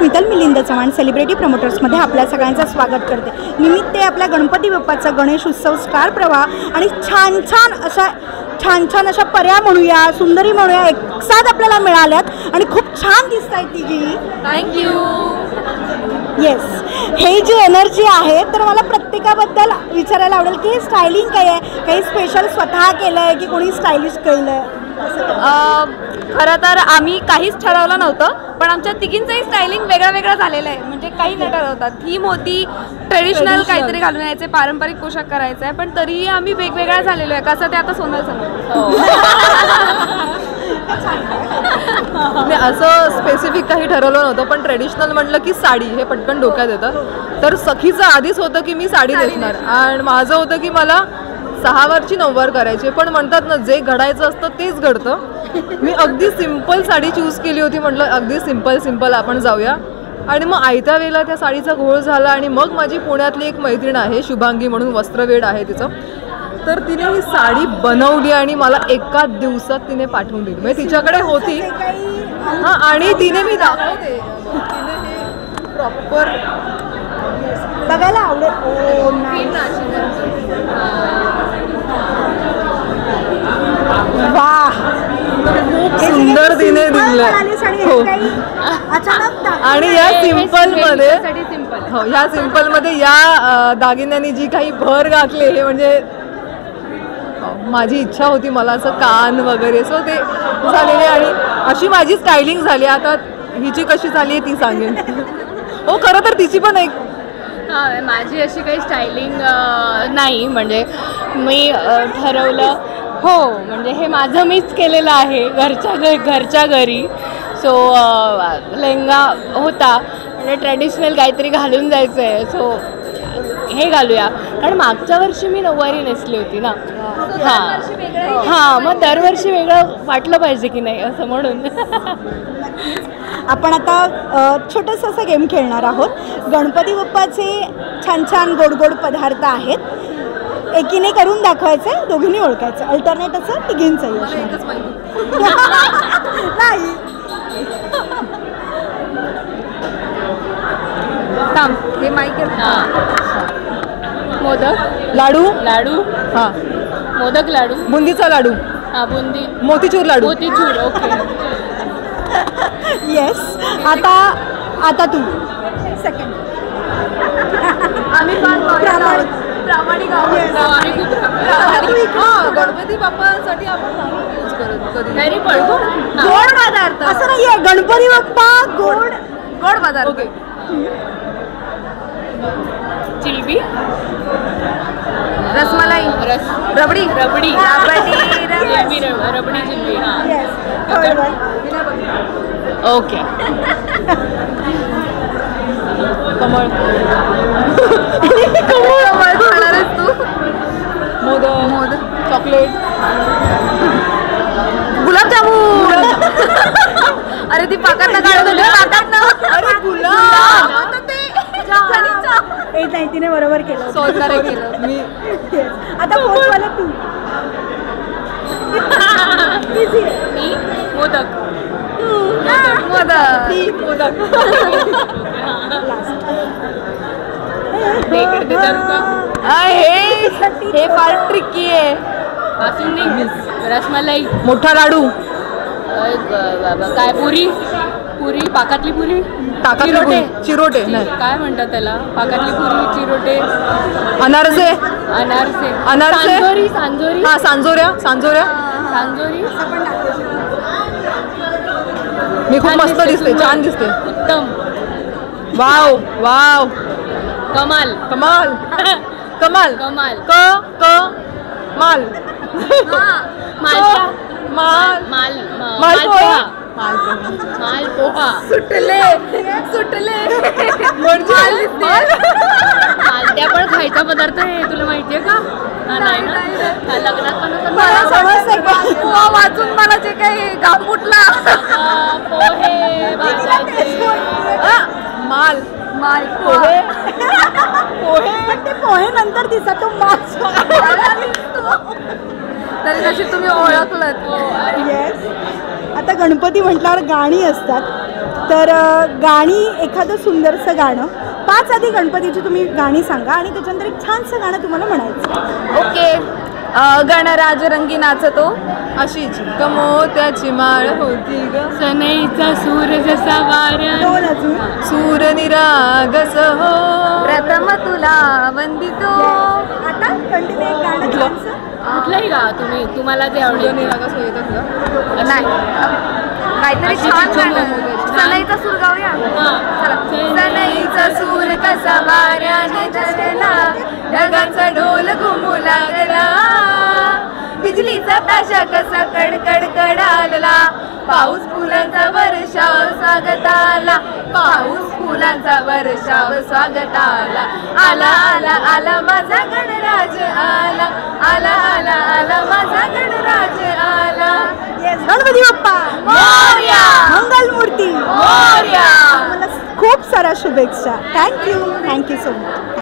Smital Milind Chavan celebrity प्रमोटर्समध्ये आपल्या सगळ्यांचं स्वागत करते. निमित्त आहे आपल्या गणपती बाप्पाचा गणेश उत्सव स्टार प्रवाह आणि छान छान अशा पर्या म्हणूया, सुंदरी म्हणूया, एक साथ आपल्याला मिळाल्यात आणि खूप छान दिसत आहेत तिघी. थँक्यू. येस, हे जी एनर्जी आहे तर मला प्रत्येकाबद्दल विचारायला आवडेल की हे स्टायलिंग काय आहे, काही स्पेशल स्वतः केलं आहे की कोणी स्टायलिश केलं आहे? खरं तर आम्ही काहीच ठरवलं नव्हतं, पण आमच्या तिघींचंही स्टायलिंग वेगळं झालेलं आहे. म्हणजे काही न ठरवता थीम होती ट्रेडिशनल काहीतरी घालून यायचे, पारंपरिक पोशाख करायचा आहे, पण तरीही आम्ही वेगवेगळ्या झालेलो आहे. कसं ते आता सोनल समोर असं स्पेसिफिक काही ठरवलं नव्हतं, पण ट्रेडिशनल म्हटलं की साडी हे पटकन डोक्यात येतं. तर सखीचं आधीच होतं की मी साडी नेसणार आणि माझं होतं की मला 6 वारची 9 वार करायची. पण म्हणतात ना, जे घडायचं असतं तेच घडतं. मी अगदी सिम्पल साडी चूज केली होती. म्हटलं अगदी सिम्पल आपण जाऊया. आणि मग आयत्या वेळेला त्या साडीचा घोळ झाला आणि मग माझी पुण्यातली एक मैत्रीण आहे शुभांगी म्हणून, वस्त्रवेड आहे तिचं, तर तिने ही साडी बनवली आणि मला एका दिवसात तिने पाठवून दिली. म्हणजे तिच्याकडे होती हां, आणि तिने मी दाखवते तिने हे प्रॉपर बघायला आवडेल. वाह, खूप सुंदर तिने दिलं. आणि या सिम्पलमध्ये हो, या सिम्पलमध्ये या दागिन्यांनी जी काही भर घातली हे म्हणजे माझी इच्छा होती, मला असं कान वगैरे सो ते झालेले आणि अशी माझी स्टायलिंग झाली. आता हिची कशी झाली आहे ती सांगेन. हो, खरं तर तिची पण एक माझी अशी काही स्टायलिंग नाही. म्हणजे मी ठरवलं हो, म्हणजे हे माझं मीच केलेलं आहे घरच्या घरी. सो लेहंगा होता म्हणजे ट्रेडिशनल काहीतरी घालून जायचं आहे, सो हे घालूया. कारण मागच्या वर्षी मी 9 वारी नेसली होती ना. हां, मग दरवर्षी वेगळं वाटलं पाहिजे की नाही असं म्हणून. आपण आता छोटंसं असं गेम खेळणार आहोत. गणपती बाप्पाचे छान गोड पदार्थ आहेत. एकीने करून दाखवायचे, दोघींनी ओळखायचं. अल्टरनेट असं तिघींचंही नाही. हे माहिती मोदक लाडू हां, मोदक लाडू, बुंदीचा लाडू, हां बुंदी, मोतीचूर लाडू. ओके. येस, आता तू सेकंड. आम्ही प्रामाणिक गणपती बाप्पासाठी आपण यूज करत कधी तरी पण गोड पदार्थ असं नाहीये. गणपती बाप्पा गोड पदार्थ. ओके. जिलेबी, रसमलाई, रबडी जिलेबी, हां. ओके. कमळ खाणारच तू. मोदक, चॉकलेट, गुलाबजामुन. अरे ती पाकात ना काढत होती. अरे गुलाब. नाही, तिने बरोबर केलं. सोलदार केलं मी. आता पोचवायला तू. मी मोदक. हे फार ट्रिकी आहे. बासुंदी, रसमलाई, मोठा लाडू, काय पुरी, पाकातली पुरी, चिरोटे नाही काय म्हणतात त्याला, पाकातली पुरी, चिरोटे, अनारसे, सांजोरी, हा सांजोऱ्या. मी खूप मस्त दिसते, छान दिसते. उत्तम, वाव. कमाल, मालपोहा, सुटले मालत्या पण खायचा पदार्थ आहे, तुला माहितीये का? नाही ना, लग्नात पण मला समजतंय का वाचून मला जे काही घाम फुटला. पोहे, माल पोहे. पण ते पोहे नंतर दिसा, तो तरी कशी तुम्ही ओळखलत. येस. आता गणपती म्हटल्यावर गाणी असतात. तर गाणी, एखादं सुंदरसं गाणं 5 आधी गणपतीची तुम्ही गाणी सांगा आणि त्याच्यानंतर एक छानसं गाणं तुम्हाला म्हणायचं. ओके. गणराज रंगी नाचतो. अशी मोत्याची माळ होती ग, सनईचा सूर जसा वार, दोन अजून. सूर निरागस हो, प्रथम तुला वंदितो. आता कंटिन्यू एक गाणं छानसं. कुठलंही गा तुम्ही, तुम्हाला जे सूर आवडेल. निरागस हो येतं तुला? नाही, काहीतरी अशी छान छान गाणं. छान. सनईचा सूर गाऊया. चला. सनईचा सूर कसा वाऱ्याने दसला, ढगांचा ढोल घुमू लागला, बिजलीचा ताशा कसा कडकड कडालला, पाऊस फुलांचा वर्षाव स्वागताला, पाऊस फुलांचा वर्षाव स्वागताला, आला आला आला माझा गणराज आला, आला आला आला माझा गणराज आला. गणपती बाप्पा मोरया. मंगलमूर्ती मोरया. मला खूप साऱ्या शुभेच्छा. Thank you so much.